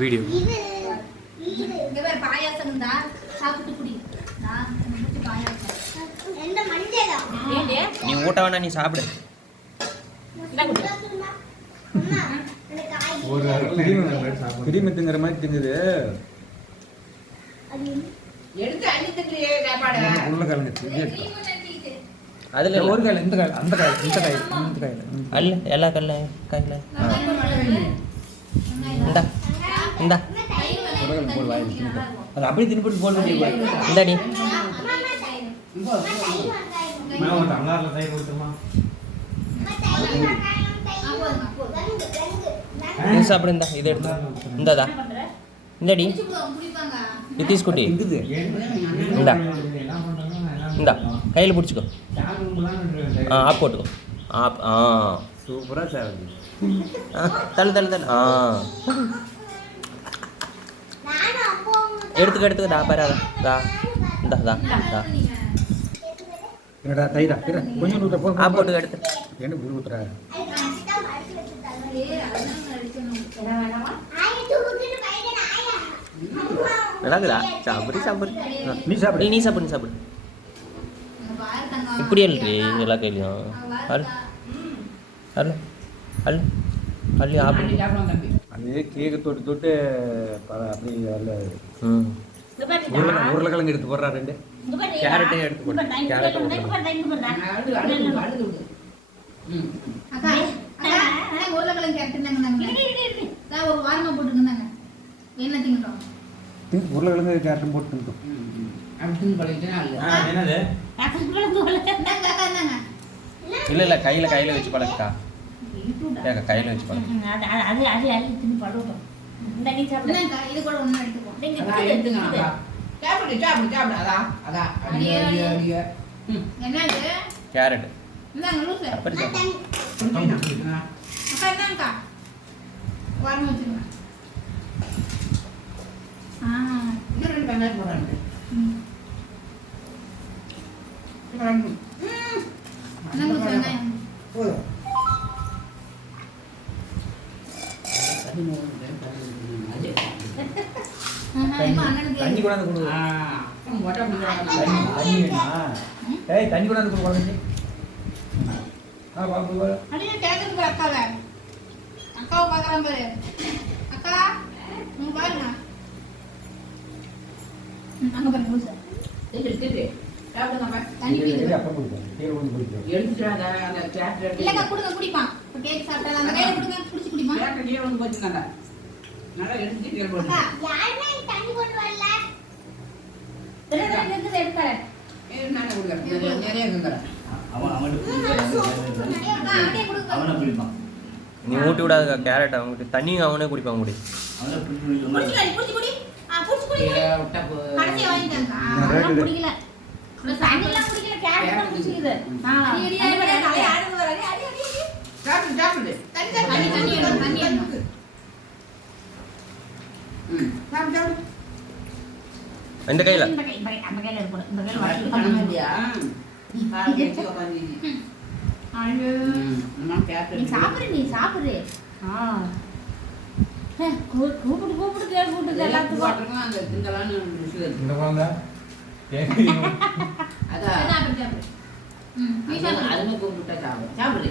Video நீ ஊட்ட வேணா நீ சாப்பிடு. கிரிமத்துங்கிற மாதிரி திங்குது. அதுல ஒரு காயில் இந்த காயில் அந்த காயில் இந்த காயில் இந்த காயில் அல்ல எல்லா கல்ல காயில இந்தா இந்தா போடு வாயில் அது அப்படியே தின்பட்டு போட இந்தாடி அங்காரில் தயிர் கொடுத்துமா நீ சாப்பிடு. இந்தா இதை எடுத்து இந்தாதா இந்தாடி நிதிஷ் குட்டி இந்தா இந்தா கையில் பிடிச்சிக்கோ. ஆப் போட்டுக்கோ. ஆப் சூப்பராக சார் தள்ளு தள்ளு தள்ளு எடுத்துக்க தா பாரு தா இந்தா தா தா என்னடா தயிரா கொஞ்சம் ஊற்ற போ. ஆப் போட்டுக்க எடுத்து என்ன புரி ஊற்றுறா நல்லாக்குதா? சாப்பிடு சாப்பிடு நீ சாப்பிடு நீ சாப்பிடு நீ சாப்பிடு. இப்படி அல்றி எல்லா கையிலையும் அல் அல் அல் அள்ளி ஆப்பிடு. அதே கேக்கு தொட்டு தொட்டு அப்படி அதில் ம் உருளைக்கிழங்கு எடுத்து போடுறா ரெண்டு கேரட்டையும் எடுத்து போடு. கேரட்டை உருளைக்கிழங்கு கேரட்டும் போட்டு தின்னுட்டோம். என்னது இல்லை இல்லை கையில் வச்சு பழக்கா கேட்க கையில் வச்சு பழக்க. கேரட் அப்படி தண்ணி கொண்டாந்து கொடு. ஏய் தண்ணி கொண்டாந்து கொடு குழந்தைக்கு. நீ ஊட்டி விடாத கேரட் அவங்ககிட்ட தண்ணியும் அவனே குடிப்பாங்க முடியும். இந்த கையில நீ சாப்பிடு கூப்பிட்டு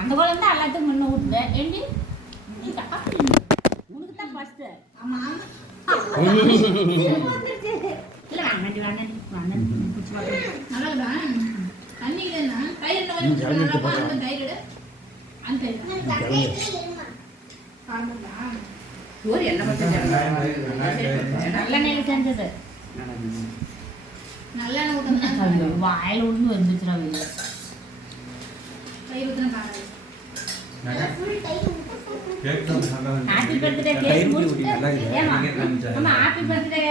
அந்த குழந்தை எல்லாத்துக்கும் முன்ன ஊட்டுது. ஏண்டி நீ சாப்பிடு உனக்கு தான் ஃபர்ஸ்ட். ஆமா இல்ல வாங்கடி வாங்கடி வாங்கடி பிடிச்சி வாங்க நல்லா தண்ணி இல்லைன்னா தயிர் அந்த தயிர் அந்த ஒரு என்ன நல்ல நெல் செஞ்சது நல்ல வாயில் ஒன்று வந்துச்சுடா வெளியே தயிர் ஊற்றின காரணம் ஹாப்பி பர்த்டே கேக் முடிச்சுட்டு ஏமா அம்மா ஹாப்பி பர்த்டே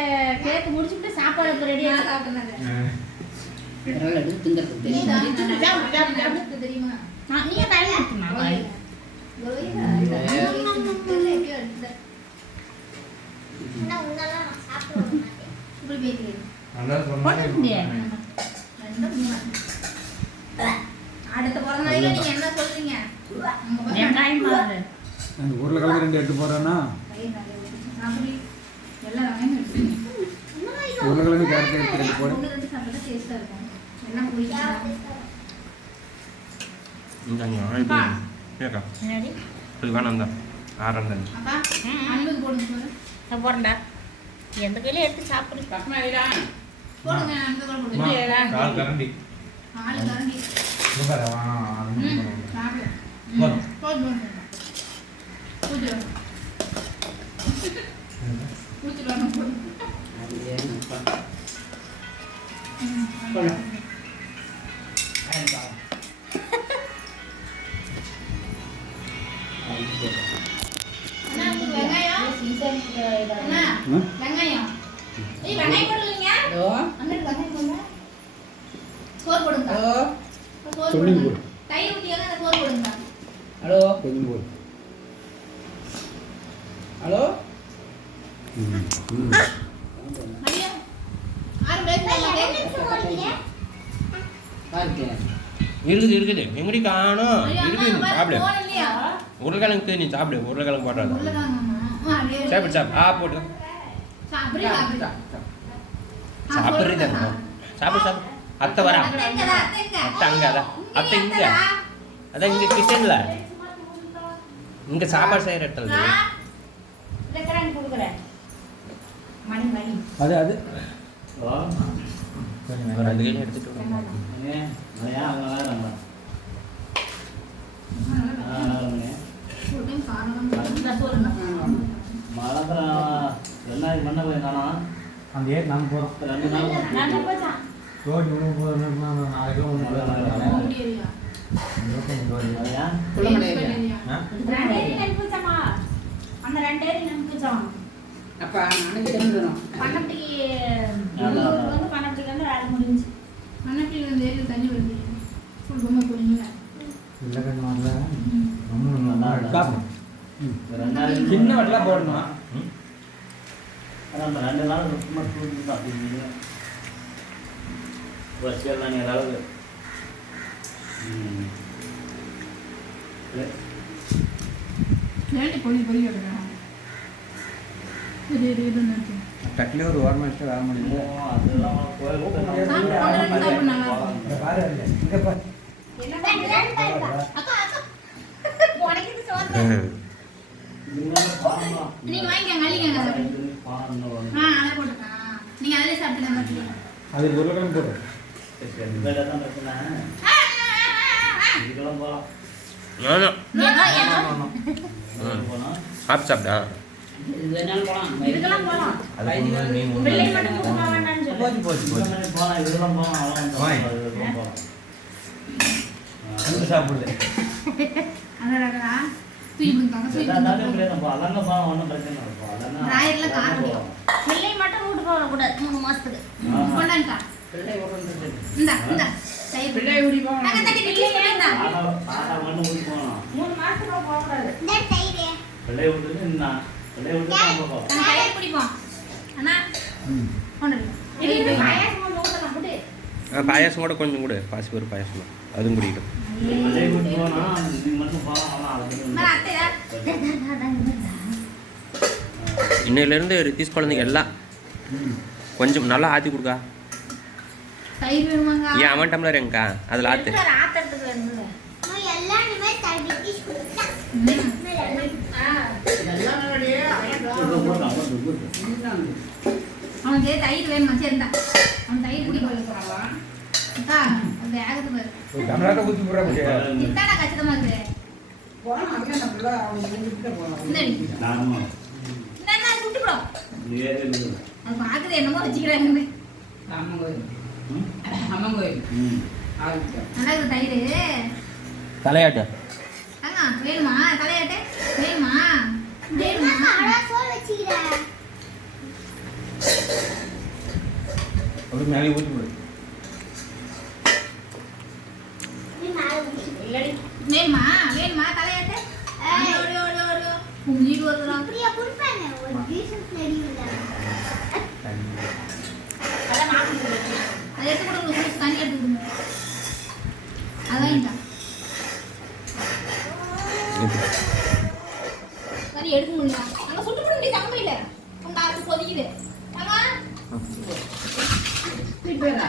கேக் முடிச்சுட்டு சாப்பாடு ரெடியா சாப்பிடுறாங்க. தெரியுமா நீ தண்ணி ஊத்துமா வாயில் அடுத்த பிறந்த நாளைக்கு நீங்க என்ன சொல்றீங்க? வெங்காயம் பாரு. அந்த உருளைக்கிழங்கு 2 எடுத்து போடுறேன்னா தயிர் நிறைய ஊத்தி சாப்பிடு. எல்லா வெங்காயமும் எடுத்து. உருளைக்கிழங்கு கேரட் எடுத்து போடு. ஒன்று ரெண்டு சாப்பிட்டா டேஸ்ட்டாக இருக்கும். என்ன பிடிக்கும்? இந்தாங்க கேட்கா என்னடி? இது வேணாம் தான் ஆரம் தான் அக்கா அன்புக்கு போடுங்க பாரு. நான் போடுறேன்டா. எந்த கையில எடுத்து சாப்பிடு. போடுங்க அன்பு கூட போடுங்க. கால் கரண்டி 4 கரண்டி. சாப்பிடு. போதும். போதும். ஊற்றிடுவாங்க. ஊற்றிடுவாங்க போதும். அண்ணா உங்களுக்கு வெங்காயம் அண்ணா வெங்காயம் ஏய் வெங்காயம் போடுவீங்க அண்ணனுக்கு வெங்காயம் போடுங்க சோறு போடுங்க சோறு சொல்லி போடுங்க போடு. தயிர் ஊற்றியாங்க அந்த சோறு போடுங்க ஹலோ கொஞ்சம் போடு. ஹலோ மரியா 6 பேருக்கு இருக்குது எங்கடி காணும் இருக்குது சாப்பிடு உருளைக்கிழங்கு நீ சாப்பிடு உருளைக்கிழங்கு போடுறது சாப்பிடு சாப்பிடு போட்டு சாப்பிட்றது சாப்பிடு சாப்பிடு அத்தை வரா அத்தை அங்கே அதான் அத்தை இங்கே அதான் இங்கே கிச்சனில் இங்கே சாப்பாடு செய்கிற இடத்துல கொடுக்குறேன். மணி மணி. அது அது ஒரு 2 கையில் எடுத்துட்டு அந்த ஏன் நாங்கள் போகிறோம் நல்லா போச்சான். ரோடு ஒன்று போகிறோம் 4 ரெண்டு ஏரி நெருப்புச்சாமா. அந்த 2 ஏரி நெருப்புச்சான். அப்போ நானும் தெரிஞ்சிடும் பண்ணப்படிக்கு வந்து பண்ணப்படிக்கு வந்து வேலை முடிஞ்சு. மண்ணப்பில் வந்து ஏரியில் தண்ணி வருது ரொம்ப போறீங்களா இல்லை கண்ணு வரல சின்ன வட்டலாம் போடணும் ரெண்டு நாள் சும்மா தூக்கி சாப்பிடுவீங்க வச்சுக்கலாம் ஏதாவது ஏன்டி பொழி பொழி எடுக்கிறாங்க இது இது இதுன்னு இருக்கு டக்குனு ஒரு ஓரமாக வச்சு வர முடியல அதெல்லாம் சாப்பிட்டு நல்லா இருக்கும் பாரு இங்கே பாரு அக்கா அக்கா உனக்கு சோறு நீங்க வாங்கிக்கங்க அள்ளிக்கங்க அதை போட்டுக்கலாம் நீங்க அதிலே சாப்பிட்டுக்கலாம் பாத்தீங்க அது உருளைக்கிழங்கு போடு இதுக்கெல்லாம் போகலாம் சாப்பிட்டு சாப்பிட்டா இது வேணாலும் போகலாம் இதுக்கெல்லாம் போகலாம். பிள்ளை மட்டும் கொடுக்க வேண்டாம்னு சொல்லு. போகலாம் இதெல்லாம் போகலாம் அங்கே சாப்பிடுது அடடடா தூக்கிட்டாங்க ராயர்ல காரம் அடிக்கும் பிள்ளை மட்டும் வீட்டுக்கு வரக்கூடாது 3 மாசத்துக்கு. கொண்டாங்கக்கா பிள்ளை விடுறது இந்தா இந்தா தயிர் பிள்ளை விடி போகணும் அக்கா தட்டி டிக்கி போடுங்க 3 மாசத்துக்கு போகக்கூடாது. பிள்ளை விட்டுட்டு பிள்ளை விட்டு போகலாம் நம்ம தயிர் குடிப்போம் அண்ணா கொண்டு இது பாயாசம் வந்து ஊத்தலாம் விடு. பாயாசம் கூட கொஞ்சம் கூட பாசிப்பரு பாயாசம் தான் அதுவும் குடிக்கட்டும் பிள்ளை விட்டு போனா நீ மட்டும் போகலாம் ஆனால் மேல அத்தையா இன்னையிலேருந்து ரித்தீஷ் குழந்தைங்க எல்லாம் கொஞ்சம் நல்லா ஆற்றி கொடுக்கா தயிர் வேணுமாங்க ஏன் அவன் டம்ளர் எங்கக்கா அதில் ஆற்று எடுத்துட்டு வர, ஆத்தறதுக்கு வேணும்ல. எல்லாம் நல்லபடியே அவனுக்கு தயிர் வேணுமா சரி இருந்தா அவன் தயிர் குடிக்க அக்கா அந்த ஆகுது பாரு ஒரு தமிழ்நாட்டை ஊற்றி போடுற முடியாது இதாடா கச்சிதமா இருக்கு போகலாம் அங்கே நம்ம பிள்ளை அவங்க வீட்டுக்கு போகலாம் இந்தாடி இந்த குட்டி ப்ரோ அது பாக்குறது என்னமோ வச்சுக்கிறாங்க அம்மன் கோயில் அம்மன் கோயில் ஆரம்பிச்சோம் நல்லா இருக்கு தயிர் தலையாட்டு அண்ணா வேணுமா தலையாட்டு வேணுமா வேணுமா அப்படி மேலே ஊற்றி போடு இல்லடி. வேணுமா வேணுமா தலையாட்டு ஓடி ஓடி ஓடி குஞ்சிட்டு வருதுறான் அதான் மாட்டு கொடுக்கு. அதை எடுத்து கூட ஒரு சூஸ் தண்ணி எடுத்து கொடுங்க அதான் இந்த இப்போ சரி எடுக்க முடியல அங்க சுட்டு போட முடியாது தம்பியில உங்க அது கொதிக்குது ஆமா திட்டுறா.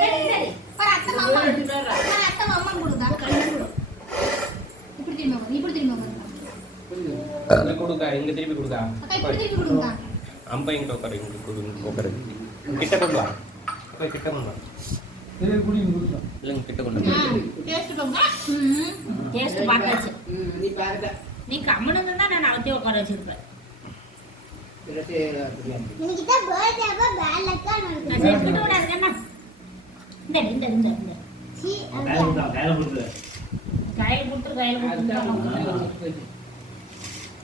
சரி சரி பாரு அத்தை மாமா திட்டுறா. நான் அத்தை மாமா கொடுத்தா கண்ணு கொடு இப்படி திரும்ப பாரு இங்க கொடுக்கா இங்க திருப்பி கொடுக்கா அக்கா இப்படி திருப்பி கொடுங்க அம்பை இங்கிட்ட உட்காரு இங்க கொடுங்க உட்காரு கிட்ட கொண்டு வா போய் கிட்ட கொண்டு வா இல்லைங்க கிட்ட கொண்டு வா டேஸ்ட் போங்க டேஸ்ட் பார்த்தாச்சு நீ பாருடா. நீ கம்மனு தான் நான் அவத்தையும் உட்கார வச்சிருப்பேன் பிரச்சனை தெரியாது. இன்னைக்கு தான் பர்த்டே அப்ப பேலக்கா நான் செஞ்சுட்டு விடாது என்ன இந்த சீ கையில கொடுத்து கையில் கொடுத்து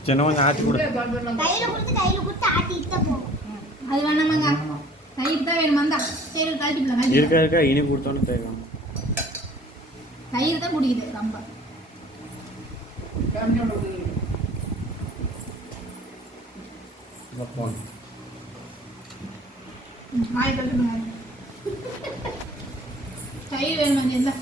சின்ன கொஞ்சம் ஆட்டி கொடு கையில கொடுத்து ஆட்டி இத்த போகும் அது வேணாமாங்க தயிர் தான் வேணுமா தான் சரி கழட்டிக்கலாம் இருக்கா இனி கொடுத்தோன்னு தேவையான தயிர் தான் பிடிக்குது ரொம்ப ஃபேமிலியோட போய் வாய் கழட்டுங்க தயிர் வேணுமா இருந்தா